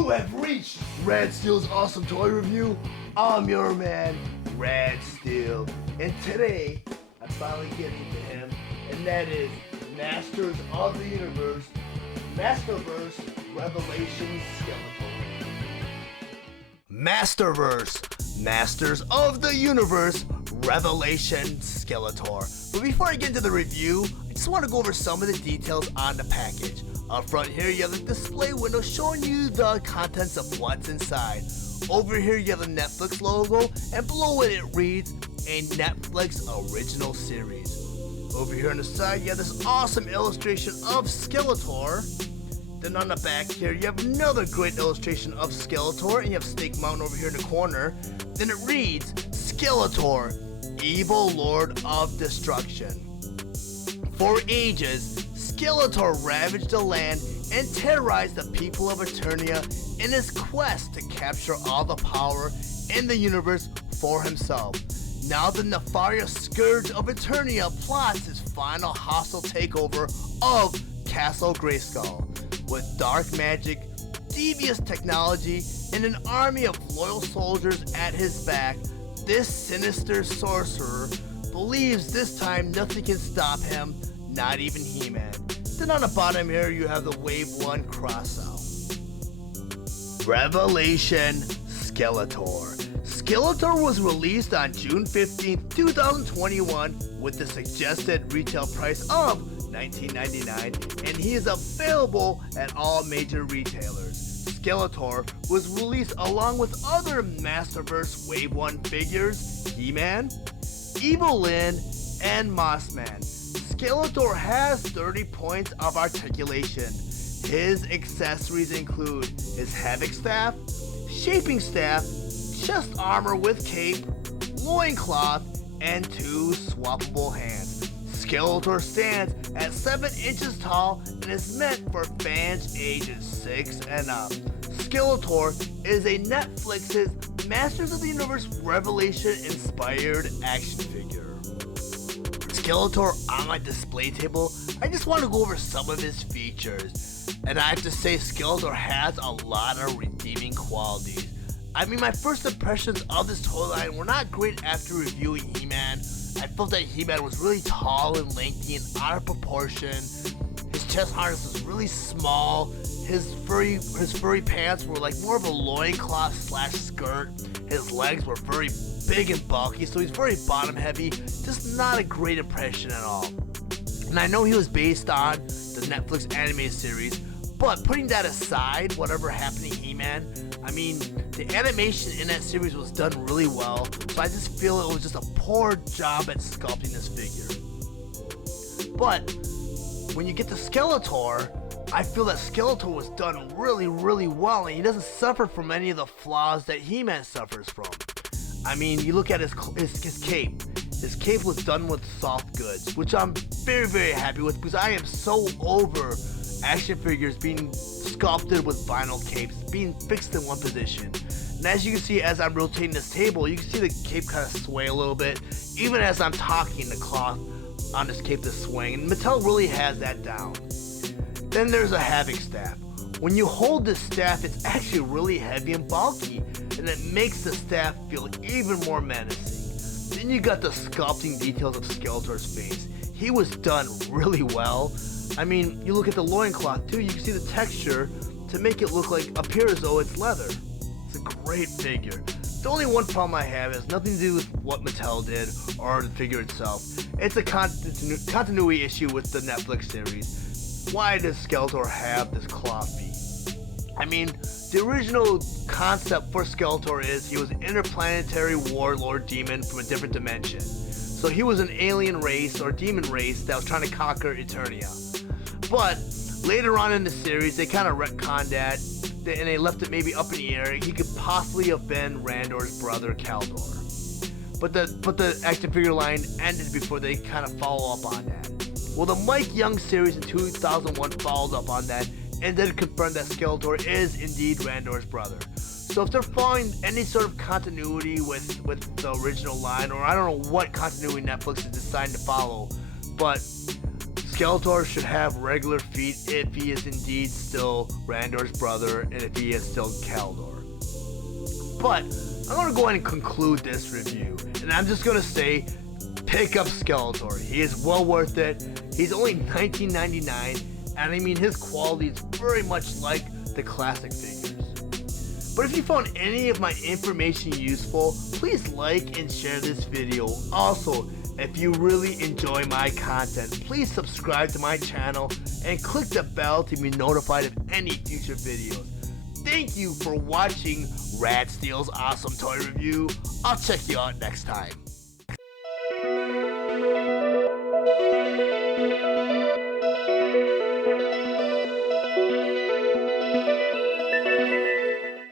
You have reached Red Steele's Awesome Toy Review. I'm your man, Red Steele. And today, I finally get to him, and that is Masters of the Universe, Masterverse Relation Skeletor. Masterverse, Masters of the Universe, Relation Skeletor. But before I get into the review, I just want to go over some of the details on the package. Up front here, you have the display window showing you the contents of what's inside. Over here, you have the Netflix logo, and below it reads, a Netflix original series. Over here on the side, you have this awesome illustration of Skeletor. Then on the back here, you have another great illustration of Skeletor, and you have Snake Mountain over here in the corner. Then it reads, Skeletor, Evil Lord of Destruction. For ages, Skeletor ravaged the land and terrorized the people of Eternia in his quest to capture all the power in the universe for himself. Now the nefarious scourge of Eternia plots his final hostile takeover of Castle Grayskull. With dark magic, devious technology, and an army of loyal soldiers at his back, this sinister sorcerer believes this time nothing can stop him, not even He-Man. Then on the bottom here, you have the Wave 1 crossout. Revelation Skeletor. Skeletor was released on June 15, 2021 with the suggested retail price of $19.99, and he is available at all major retailers. Skeletor was released along with other Masterverse Wave 1 figures, He-Man, Evil Lyn, and Mossman. Skeletor has 30 points of articulation. His accessories include his Havoc Staff, Shaping Staff, chest armor with cape, loincloth, and 2 swappable hands. Skeletor stands at 7 inches tall and is meant for fans ages 6 and up. Skeletor is a Netflix's Masters of the Universe Revelation inspired action figure. Skeletor on my display table, I just want to go over some of his features. And I have to say, Skeletor has a lot of redeeming qualities. I mean, my first impressions of this toy line were not great after reviewing He-Man. I felt that He-Man was really tall and lengthy and out of proportion. His chest harness was really small. His furry pants were like more of a loincloth / skirt. His legs were very big and bulky, so he's very bottom heavy. Just not a great impression at all. And I know he was based on the Netflix animated series, but putting that aside, whatever happened to He-Man, I mean, the animation in that series was done really well, so I just feel it was just a poor job at sculpting this figure. But when you get to Skeletor, I feel that Skeletor was done really, really well, and he doesn't suffer from any of the flaws that He-Man suffers from. I mean, you look at his cape. His cape was done with soft goods, which I'm very, very happy with because I am so over action figures being sculpted with vinyl capes, being fixed in one position. And as you can see, as I'm rotating this table, you can see the cape kind of sway a little bit. Even as I'm talking, the cloth on this cape is swaying, and Mattel really has that down. Then there's a Havoc Staff. When you hold this staff, it's actually really heavy and bulky, and it makes the staff feel even more menacing. Then you got the sculpting details of Skeletor's face. He was done really well. I mean, you look at the loincloth too, you can see the texture to make it appear as though it's leather. It's a great figure. The only one problem I have has nothing to do with what Mattel did or the figure itself. It's a continuity issue with the Netflix series. Why does Skeletor have this claw feet? I mean, the original concept for Skeletor is he was an interplanetary warlord demon from a different dimension. So he was an alien race or demon race that was trying to conquer Eternia. But later on in the series, they kind of retconned that, and they left it maybe up in the air. He could possibly have been Randor's brother, Kaldor. But the action figure line ended before they kind of follow up on that. Well, the Mike Young series in 2001 followed up on that and then confirmed that Skeletor is indeed Randor's brother. So if they're following any sort of continuity with the original line, or I don't know what continuity Netflix is deciding to follow, but Skeletor should have regular feet if he is indeed still Randor's brother and if he is still Keldor. But I'm going to go ahead and conclude this review, and I'm just going to say, pick up Skeletor. He is well worth it. He's only $19.99, and I mean his quality is very much like the classic figures. But if you found any of my information useful, please like and share this video. Also, if you really enjoy my content, please subscribe to my channel and click the bell to be notified of any future videos. Thank you for watching Rad Steele's awesome toy review. I'll check you out next time.